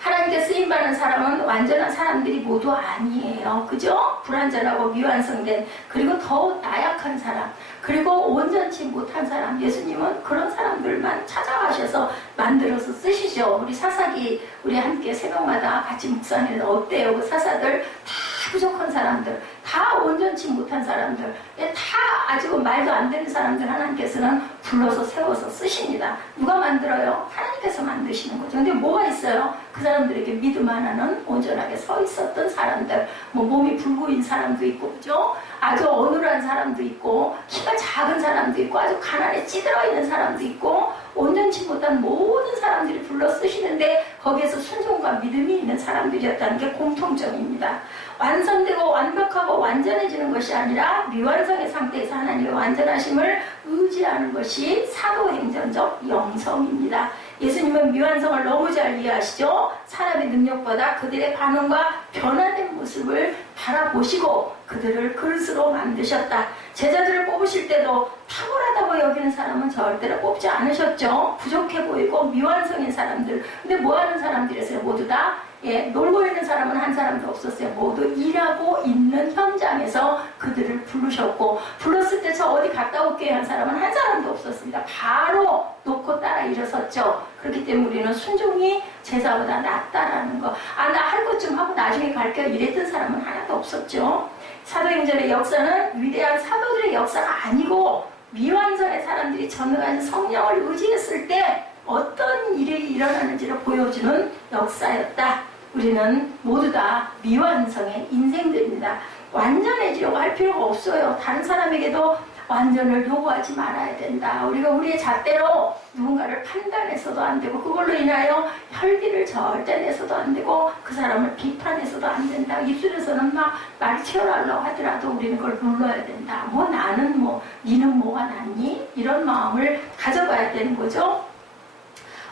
하나님께 쓰임받는 사람은 완전한 사람들이 모두 아니에요. 그죠? 불완전하고 미완성된, 그리고 더 나약한 사람, 그리고 온전치 못한 사람, 예수님은 그런 사람들만 찾아가셔서 만들어서 쓰시죠. 우리 사사기, 우리 함께 새벽마다 같이 묵상했는데 어때요? 그 사사들 다 부족한 사람들, 다 온전치 못한 사람들, 다 아직 말도 안 되는 사람들 하나님께서는 불러서 세워서 쓰십니다. 누가 만들어요? 하나님께서 만드시는 거죠. 근데 뭐가 있어요? 그 사람들에게 믿음 하나는 온전하게 서 있었던 사람들, 뭐 몸이 불구인 사람도 있고, 그죠? 아주 어눌한 사람도 있고, 키가 작은 사람도 있고, 아주 가난에 찌들어 있는 사람도 있고, 온전치 못한 모든 사람들이 불러 쓰시는데 거기에서 순종과 믿음이 있는 사람들이었다는 게 공통점입니다. 완성되고 완벽하고 완전해지는 것이 아니라 미완성의 상태에서 하나님의 완전하심을 의지하는 것이 사도행전적 영성입니다. 예수님은 미완성을 너무 잘 이해하시죠? 사람의 능력보다 그들의 반응과 변화된 모습을 바라보시고 그들을 그릇으로 만드셨다. 제자들을 뽑으실 때도 탁월하다고 여기는 사람은 절대로 뽑지 않으셨죠. 부족해 보이고 미완성인 사람들. 근데 뭐하는 사람들이었어요? 모두 다 예, 놀고 있는 사람은 한 사람도 없었어요. 모두 일하고 있는 현장에서 그들을 부르셨고, 불렀을 때 저 어디 갔다 올게요 한 사람은 한 사람도 없었습니다. 바로 놓고 따라 일어섰죠. 그렇기 때문에 우리는 순종이 제사보다 낫다라는 거. 아, 나 할 것 좀 하고 나중에 갈게요 이랬던 사람은 하나도 없었죠. 사도행전의 역사는 위대한 사도들의 역사가 아니고 미완성의 사람들이 전능하신 성령을 의지했을 때 어떤 일이 일어나는지를 보여주는 역사였다. 우리는 모두 다 미완성의 인생들입니다. 완전해지려고 할 필요가 없어요. 다른 사람에게도 완전을 요구하지 말아야 된다. 우리가 우리의 잣대로 누군가를 판단해서도 안 되고, 그걸로 인하여 혈기를 절대 내서도 안 되고, 그 사람을 비판해서도 안 된다. 입술에서는 막 말이 튀어나오려고 하더라도 우리는 그걸 눌러야 된다. 뭐 나는 뭐 니는 뭐가 낫니? 이런 마음을 가져봐야 되는 거죠.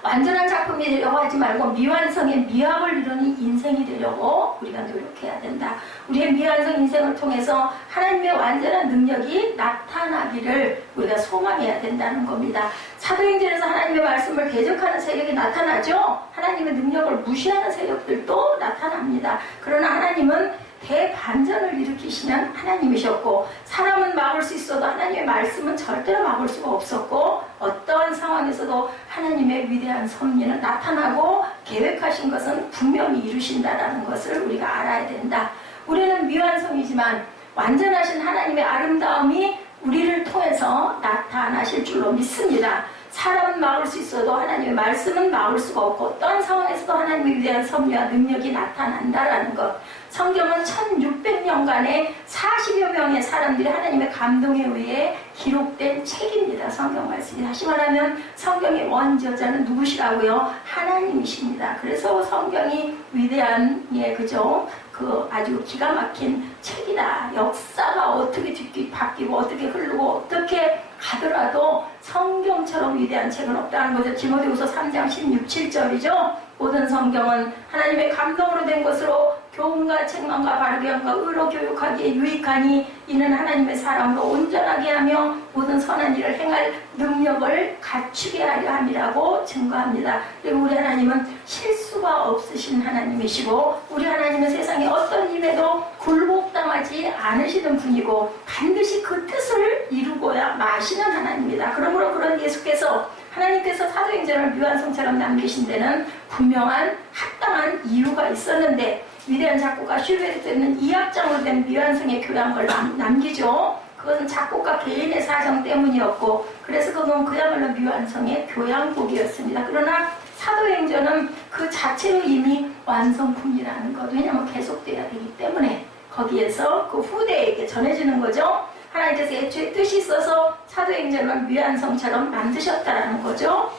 완전한 작품이 되려고 하지 말고 미완성의 미합을 이루는 인생이 되려고 우리가 노력해야 된다. 우리의 미완성 인생을 통해서 하나님의 완전한 능력이 나타나기를 우리가 소망해야 된다는 겁니다. 사도행전에서 하나님의 말씀을 대적하는 세력이 나타나죠. 하나님의 능력을 무시하는 세력들도 나타납니다. 그러나 하나님은 대반전을 일으키시는 하나님이셨고, 사람은 막을 수 있어도 하나님의 말씀은 절대로 막을 수가 없었고, 어떠한 상황에서도 하나님의 위대한 섭리는 나타나고 계획하신 것은 분명히 이루신다라는 것을 우리가 알아야 된다. 우리는 미완성이지만 완전하신 하나님의 아름다움이 우리를 통해서 나타나실 줄로 믿습니다. 사람은 막을 수 있어도 하나님의 말씀은 막을 수가 없고, 어떤 상황에서도 하나님의 위대한 섭리와 능력이 나타난다라는 것. 성경은 1600년간의 40여 명의 사람들이 하나님의 감동에 의해 기록된 책입니다. 성경 말씀이. 다시 말하면 성경의 원저자는 누구시라고요? 하나님이십니다. 그래서 성경이 위대한, 예, 그죠? 그 아주 기가 막힌 책이다. 역사가 어떻게 바뀌고 어떻게 흐르고 어떻게 가더라도 성경처럼 위대한 책은 없다는 거죠. 디모데후서 3장 16, 7절이죠. 모든 성경은 하나님의 감동으로 된 것으로 교훈과 책망과 바르게 함과 의로 교육하기에 유익하니 이는 하나님의 사람으로 온전하게 하며 모든 선한 일을 행할 능력을 갖추게 하려 함이라고 증거합니다. 그리고 우리 하나님은 실수가 없으신 하나님이시고, 우리 하나님은 세상에 어떤 일에도 굴복당하지 않으시는 분이고 반드시 그 뜻을 이루고야 마시는 하나님입니다. 그러므로 그런 예수께서, 하나님께서 사도행전을 미완성처럼 남기신 데는 분명한 합당한 이유가 있었는데, 위대한 작곡가 슐베르트는 이악장으로 된 미완성의 교양을 남기죠. 그것은 작곡가 개인의 사정 때문이었고, 그래서 그건 그야말로 미완성의 교양곡이었습니다. 그러나 사도행전은 그 자체로 이미 완성품이라는 것, 왜냐하면 계속돼야 되기 때문에 거기에서 그 후대에게 전해지는 거죠. 하나님께서 애초에 뜻이 있어서 사도행전을 미완성처럼 만드셨다라는 거죠.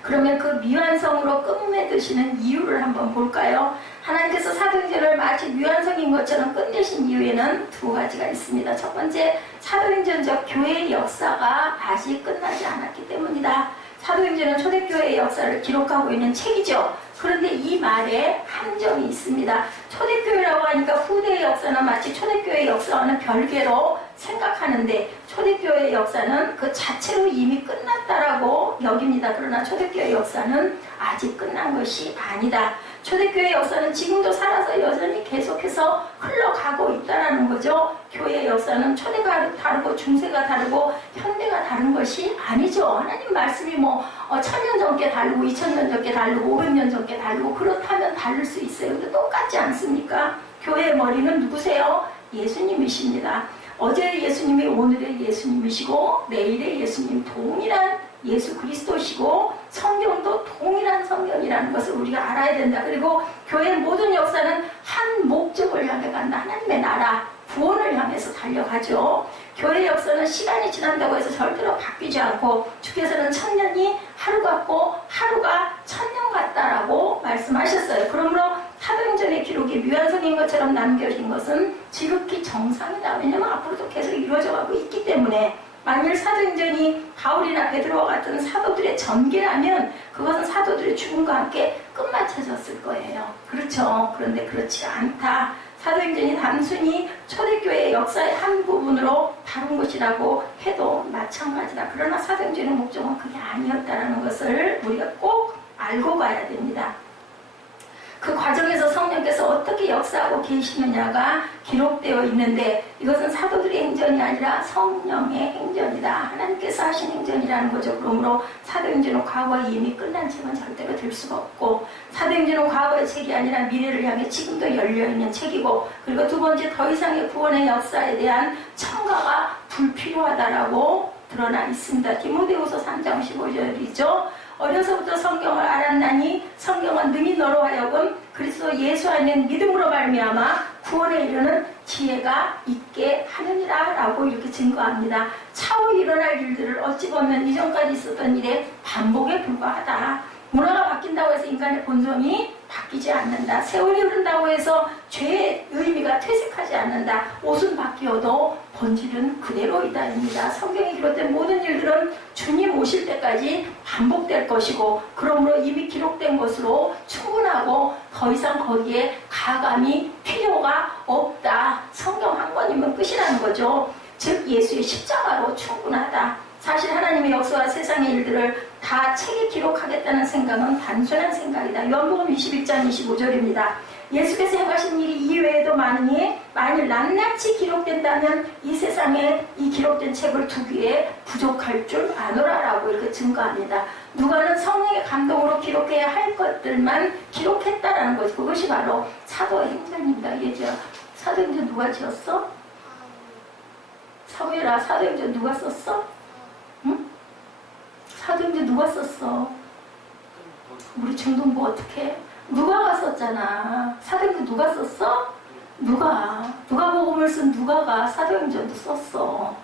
그러면 그 미완성으로 끝맺으시는 이유를 한번 볼까요? 하나님께서 사도행전을 마치 미완성인 것처럼 끝내신 이유에는 두 가지가 있습니다. 첫 번째, 사도행전적 교회의 역사가 아직 끝나지 않았기 때문이다. 사도행전은 초대교회의 역사를 기록하고 있는 책이죠. 그런데 이 말에 함정이 있습니다. 초대교회라고 하니까 후대의 역사는 마치 초대교회의 역사와는 별개로 생각하는데, 초대교회의 역사는 그 자체로 이미 끝났다라고 여깁니다. 그러나 초대교회의 역사는 아직 끝난 것이 아니다. 초대교회의 역사는 지금도 살아서 여전히 계속해서 흘러가고 있다는 거죠. 교회의 역사는 초대가 다르고 중세가 다르고 현대가 다른 것이 아니죠. 하나님 말씀이 뭐 1000년 전께 다르고 2000년 전께 다르고 500년 전께 다르고 그렇다면 다를 수 있어요. 근데 똑같지 않습니까? 교회의 머리는 누구세요? 예수님이십니다. 어제의 예수님이 오늘의 예수님이시고 내일의 예수님 동일한 예수 그리스도시고 성경도 동일한 성경이라는 것을 우리가 알아야 된다. 그리고 교회의 모든 역사는 한 목적을 향해 간다. 하나님의 나라, 구원을 향해서 달려가죠. 교회의 역사는 시간이 지난다고 해서 절대로 바뀌지 않고, 주께서는 1000년이 하루 같고 하루가 1000년 같다라고 말씀하셨어요. 그러므로 사도행전의 기록이 미완성인 것처럼 남겨진 것은 지극히 정상이다. 왜냐하면 앞으로도 계속 이루어져가고 있기 때문에. 만일 사도행전이 바울이나 베드로와 같은 사도들의 전개라면 그것은 사도들의 죽음과 함께 끝마쳐졌을 거예요. 그렇죠. 그런데 그렇지 않다. 사도행전이 단순히 초대교회의 역사의 한 부분으로 다룬 것이라고 해도 마찬가지다. 그러나 사도행전의 목적은 그게 아니었다는 것을 우리가 꼭 알고 가야 됩니다. 그 과정에서 성령께서 어떻게 역사하고 계시느냐가 기록되어 있는데 이것은 사도들의 행전이 아니라 성령의 행전이다. 하나님께서 하신 행전이라는 거죠. 그러므로 사도행전은 과거에 이미 끝난 책은 절대로 될 수가 없고 사도행전은 과거의 책이 아니라 미래를 향해 지금도 열려있는 책이고 그리고 두 번째 더 이상의 구원의 역사에 대한 첨가가 불필요하다라고 드러나 있습니다. 디모데후서 3장 15절이죠. 어려서부터 성경을 알았나니 성경은 능히 너로 하여금 그리스도 예수 안에 믿음으로 말미암아 구원에 이르는 지혜가 있게 하느니라 라고 이렇게 증거합니다. 차후 일어날 일들을 어찌 보면 이전까지 있었던 일의 반복에 불과하다. 문화가 바뀐다고 해서 인간의 본성이 바뀌지 않는다. 세월이 흐른다고 해서 죄의 의미가 퇴색하지 않는다. 옷은 바뀌어도 본질은 그대로이다입니다. 성경에 기록된 모든 일들은 주님 오실 때까지 반복될 것이고 그러므로 이미 기록된 것으로 충분하고 더 이상 거기에 가감이 필요가 없다. 성경 한 권이면 끝이라는 거죠. 즉 예수의 십자가로 충분하다. 사실 하나님의 역사와 세상의 일들을 다 책에 기록하겠다는 생각은 단순한 생각이다. 요한복음 21장 25절입니다. 예수께서 행하신 일이 이외에도 많으니 만일 낱낱이 기록된다면 이 세상에 이 기록된 책을 두기에 부족할 줄 아노라라고 이렇게 증거합니다. 누가는 성령의 감동으로 기록해야 할 것들만 기록했다라는 거죠. 그것이 바로 사도행전입니다. 얘죠. 사도행전 누가 지었어? 사무엘아, 사도행전 누가 썼어? 응? 사도행전 누가 썼어? 우리 중동부 어떻게? 누가가 썼잖아. 사도행전 누가 썼어? 누가복음을 쓴 누가가 사도행전도 썼어.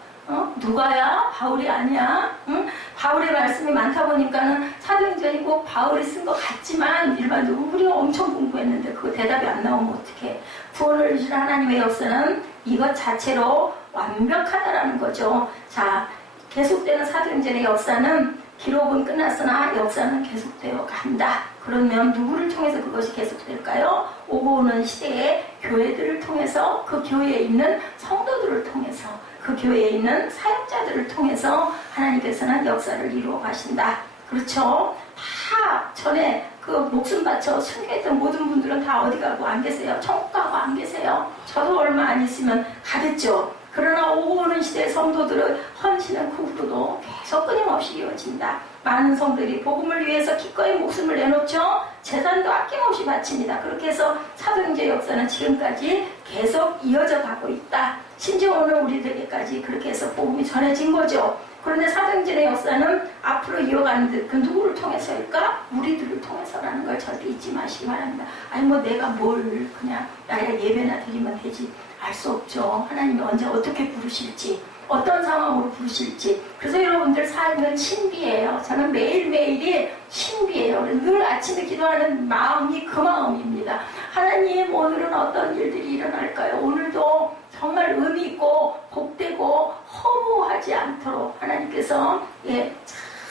누가야? 바울이 아니야? 응? 바울의 말씀이 많다 보니까는 사도행전이 꼭 바울이 쓴 것 같지만 일반적으로 우리가 엄청 공부했는데 그거 대답이 안 나오면 어떡해. 구원을 주시는 하나님의 역사는 이것 자체로 완벽하다라는 거죠. 자, 계속되는 사도행전의 역사는 기록은 끝났으나 역사는 계속되어 간다. 그러면 누구를 통해서 그것이 계속될까요? 오고 오는 시대의 교회들을 통해서 그 교회에 있는 성도들을 통해서 그 교회에 있는 사역자들을 통해서 하나님께서는 역사를 이루어 가신다. 그렇죠? 다 전에 그 목숨 바쳐 순교했던 모든 분들은 다 어디 가고 안 계세요? 천국 가고 안 계세요? 저도 얼마 안 있으면 가겠죠. 그러나 오고 오는 시대의 성도들의 헌신은 그 후로도 계속 끊임없이 이어진다. 많은 성들이 복음을 위해서 기꺼이 목숨을 내놓죠. 재산도 아낌없이 바칩니다. 그렇게 해서 사도행전 역사는 지금까지 계속 이어져 가고 있다. 심지어 오늘 우리들에게까지 그렇게 해서 복음이 전해진 거죠. 그런데 사도행전의 역사는 앞으로 이어가는데 그 누구를 통해서일까? 우리들을 통해서라는 걸 절대 잊지 마시기 바랍니다. 아니 뭐 내가 뭘 그냥 나야 예배나 드리면 되지. 알 수 없죠. 하나님이 언제 어떻게 부르실지 어떤 상황으로 부르실지. 그래서 여러분들 삶은 신비예요. 저는 매일매일이 신비예요. 늘 아침에 기도하는 마음이 그 마음입니다. 하나님 오늘은 어떤 일들이 일어날까요? 오늘도 정말 의미 있고 복되고 허무하지 않도록 하나님께서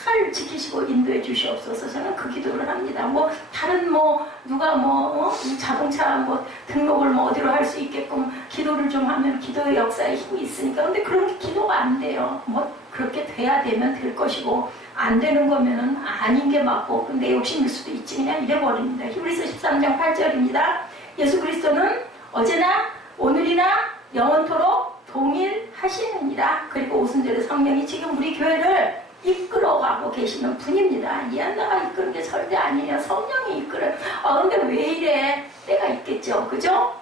잘 지키시고 인도해 주시옵소서. 저는 그 기도를 합니다. 뭐 다른 누가 자동차 등록을 어디로 할 수 있게끔 기도를 좀 하면 기도의 역사에 힘이 있으니까. 근데 그런 게 기도가 안 돼요. 그렇게 돼야 되면 될 것이고 안 되는 거면은 아닌 게 맞고 근데 욕심일 수도 있지. 그냥 이래버립니다. 히브리서 13장 8절입니다. 예수 그리스도는 어제나 오늘이나 영원토록 동일하시느니라. 그리고 오순절에 성령이 지금 우리 교회를 이끌어가고 계시는 분입니다. 이한나가 이끄는 게 절대 아니에요. 성령이 이끌어요. 근데 왜 이래? 때가 있겠죠. 그죠?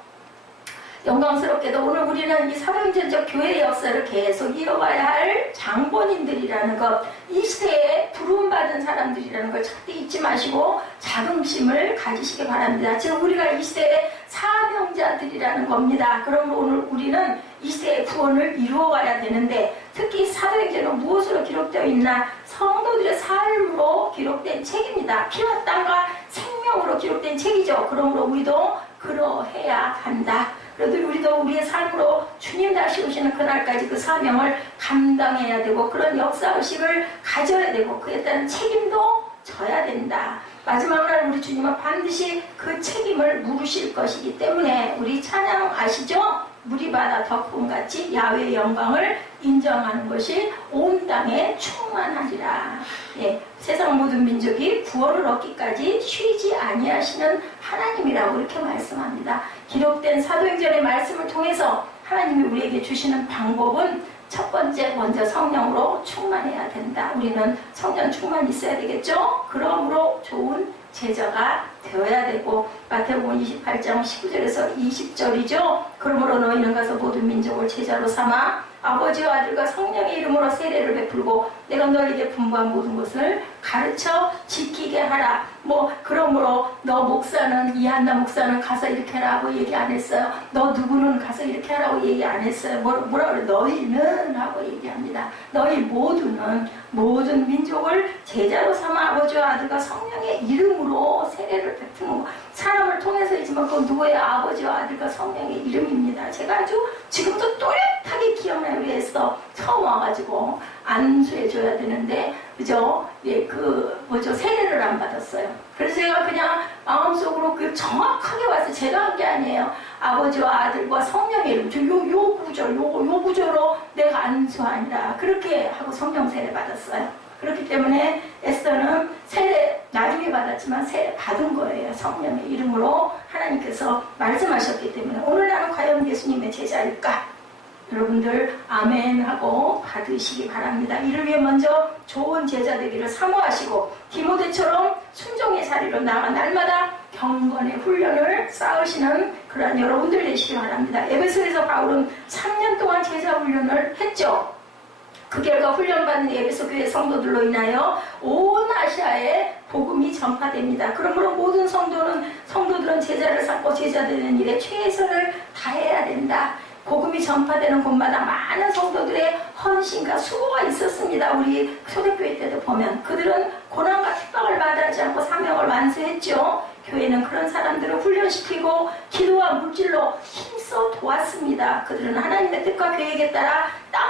영광스럽게도 오늘 우리는 이 사도행전적 교회의 역사를 계속 이어가야 할 장본인들이라는 것, 이 시대에 부름받은 사람들이라는 걸 절대 잊지 마시고 자긍심을 가지시기 바랍니다. 지금 우리가 이 시대의 사명자들이라는 겁니다. 그러므로 오늘 우리는 이 시대의 구원을 이루어가야 되는데 특히 사도행전은 무엇으로 기록되어 있나? 성도들의 삶으로 기록된 책입니다. 피와 땀과 생명으로 기록된 책이죠. 그러므로 우리도 그러해야 한다. 그래도 우리도 우리의 삶으로 주님 다시 오시는 그날까지 그 사명을 감당해야 되고 그런 역사의식을 가져야 되고 그에 따른 책임도 져야 된다. 마지막 날 우리 주님은 반드시 그 책임을 물으실 것이기 때문에 우리 찬양 아시죠? 물이 바다 덕분같이 야훼의 영광을 인정하는 것이 온 땅에 충만하리라. 세상 모든 민족이 구원을 얻기까지 쉬지 아니하시는 하나님이라고 이렇게 말씀합니다. 기록된 사도행전의 말씀을 통해서 하나님이 우리에게 주시는 방법은 첫 번째 먼저 성령으로 충만해야 된다. 우리는 성령 충만이 있어야 되겠죠. 그러므로 좋은 제자가 되어야 되고 마태복음 28장 19절에서 20절이죠. 그러므로 너희는 가서 모든 민족을 제자로 삼아 아버지와 아들과 성령의 이름으로 세례를 베풀고 내가 너희에게 분부한 모든 것을 가르쳐 지키게 하라. 그러므로 너 목사는 이한나 목사는 가서 이렇게 하라고 얘기 안 했어요. 너 누구는 가서 이렇게 하라고 얘기 안 했어요. 뭐라 그래? 너희는 하고 얘기합니다. 너희 모두는 모든 민족을 제자로 삼아 아버지와 아들과 성령의 이름으로 세례를 베푸는 거. 사람을 통해서이지만 그건 누구의 아버지와 아들과 성령의 이름입니다. 제가 아주 지금도 또렷하게 기억나기 위해서 처음 와가지고 안수해줘야 되는데 그죠? 세례를 안 받았어요. 그래서 제가 그냥 마음속으로 정확하게 와서 제가 한 게 아니에요. 아버지와 아들과 성령의 이름. 요 구절로 내가 안수하니라. 그렇게 하고 성령 세례 받았어요. 그렇기 때문에 에스더는 세례 나중에 받았지만 세례 받은 거예요. 성령의 이름으로 하나님께서 말씀하셨기 때문에 오늘 나는 과연 예수님의 제자일까? 여러분들 아멘 하고 받으시기 바랍니다. 이를 위해 먼저 좋은 제자 되기를 사모하시고 디모데처럼 순종의 자리로 나아가 날마다 경건의 훈련을 쌓으시는 그러한 여러분들 되시기 바랍니다. 에베소에서 바울은 3년 동안 제자 훈련을 했죠. 그 결과 훈련받은 에베소 교회 성도들로 인하여 온 아시아에 복음이 전파됩니다. 그러므로 모든 성도들은 제자를 삼고 제자 되는 일에 최선을 다해야 된다. 복음이 전파되는 곳마다 많은 성도들의 헌신과 수고가 있었습니다. 우리 초대교회 때도 보면 그들은 고난과 핍박을 마다하지 않고 사명을 완수했죠. 교회는 그런 사람들을 훈련시키고 기도와 물질로 힘써 도왔습니다. 그들은 하나님의 뜻과 계획에 따라 땅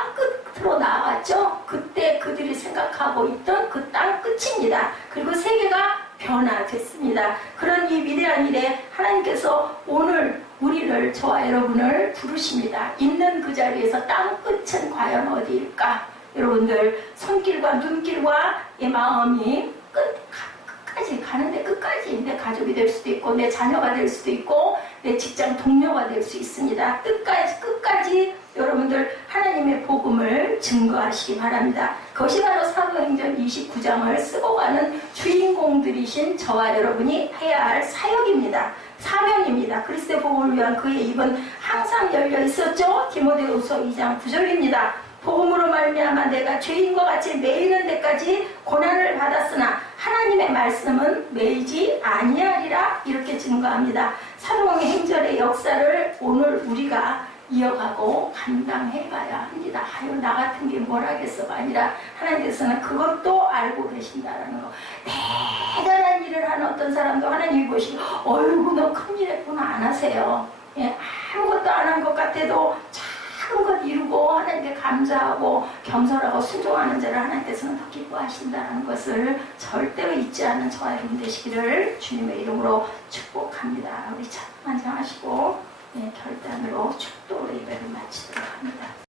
끝으로 나아갔죠. 그때 그들이 생각하고 있던 그 땅 끝입니다. 그리고 세계가 변화됐습니다. 그런 이 위대한 일에 하나님께서 오늘 우리를, 저와 여러분을 부르십니다. 있는 그 자리에서 땅 끝은 과연 어디일까? 여러분들 손길과 눈길과 이 마음이 끝까지 가는데 끝까지 내 가족이 될 수도 있고 내 자녀가 될 수도 있고 내 직장 동료가 될 수 있습니다. 끝까지 여러분들 하나님의 복음을 증거하시기 바랍니다. 그것이 바로 사도행전 29장을 쓰고 가는 주인공들이신 저와 여러분이 해야 할 사역입니다. 사명입니다. 그리스도의 복음을 위한 그의 입은 항상 열려 있었죠. 디모데후서 2장 9절입니다. 복음으로 말미암아 내가 죄인과 같이 매이는 데까지 고난을 받았으나 하나님의 말씀은 매이지 아니하리라 이렇게 증거합니다. 사도행전 행전의 역사를 오늘 우리가 이어가고 감당해가야 합니다. 아유 나 같은 게 뭘 하겠어가 아니라 하나님께서는 그것도 알고 계신다라는 거. 대단한 일을 하는 어떤 사람도 하나님이 보시고 어이구 너 큰일 했구나 안 하세요. 예, 아무것도 안 한 것 같아도 작은 것 이루고 하나님께 감사하고 겸손하고 순종하는 자를 하나님께서는 더 기뻐하신다는 것을 절대로 잊지 않는 저와 여러분 되시기를 주님의 이름으로 축복합니다. 우리 찬양하시고 결단으로 축도로 예배를 마치도록 합니다.